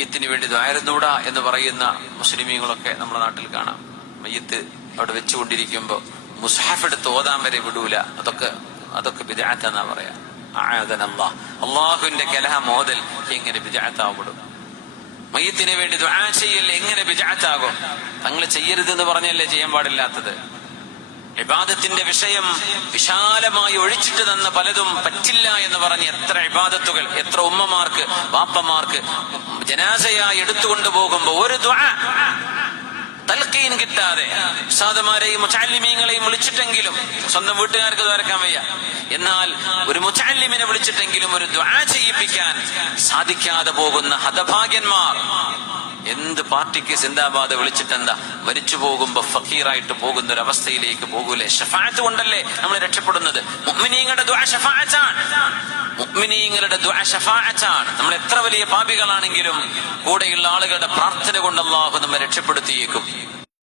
മയ്യത്തിന് വേണ്ടി ദ്വാരുന്നൂടാ എന്ന് പറയുന്ന മുസ്ലിമീങ്ങളൊക്കെ നമ്മുടെ നാട്ടിൽ കാണാം. മയ്യത്ത് അവിടെ വെച്ചുകൊണ്ടിരിക്കുമ്പോ മുസ്ഹഫ് എടുത്ത് ഓതാൻ വരെ വിടൂല. അതൊക്കെ ബിദ്അത്താന്നാ പറയാ. അള്ളാഹുവിന്റെ കലാം ഓതൽ എങ്ങനെ ബിദ്അത്താവപ്പെടും? മയ്യത്തിന് വേണ്ടി ദുആ ചെയ്യൽ എങ്ങനെ ബിദ്അത്താകും? തങ്ങൾ ചെയ്യരുതെന്ന് പറഞ്ഞല്ലേ ചെയ്യാൻ പാടില്ലാത്തത്? ഇബാദത്തിന്റെ വിഷയം വിശാലമായി ഒഴിച്ചിട്ട് തന്ന പലതും പറ്റില്ല എന്ന് പറഞ്ഞ് എത്ര ഇബാദത്തുകൾ, എത്ര ഉമ്മമാർക്ക് വാപ്പമാർക്ക് ജനാസയായി എടുത്തുകൊണ്ടു പോകുമ്പോ ഒരു ദുആ തൽഖീൻ കിട്ടാതെ ഉസ്താദുമാരെയും മുതഅല്ലിമീങ്ങളെയും വിളിച്ചിട്ടെങ്കിലും, സ്വന്തം വീട്ടുകാർക്ക് ദ്വാരക്കാൻ വയ്യ, എന്നാൽ ഒരു മുതഅല്ലിമിനെ വിളിച്ചിട്ടെങ്കിലും ഒരു ദുആ ചെയ്യിപ്പിക്കാൻ സാധിക്കാതെ പോകുന്ന ഹതഭാഗ്യന്മാർ. എന്ത് പാർട്ടിക്ക് സിന്ദാബാദ് വിളിച്ചിട്ടെന്താ? മരിച്ചു പോകുമ്പോ ഫക്കീറായിട്ട് പോകുന്ന ഒരു അവസ്ഥയിലേക്ക് പോകൂലേ? ശഫാഅത്ത് കൊണ്ടല്ലേ നമ്മൾ രക്ഷപ്പെടുന്നത്? മുഅ്മിനീങ്ങളുടെ ദുആ ശഫാഅത്താണ്. മുഅ്മിനീങ്ങളുടെ ദുആ ശഫാഅത്താണ്. നമ്മൾ എത്ര വലിയ പാപികളാണെങ്കിലും കൂടെയുള്ള ആളുകളുടെ പ്രാർത്ഥന കൊണ്ട് അല്ലാഹു നമ്മെ രക്ഷപ്പെടുത്തിയേക്കും.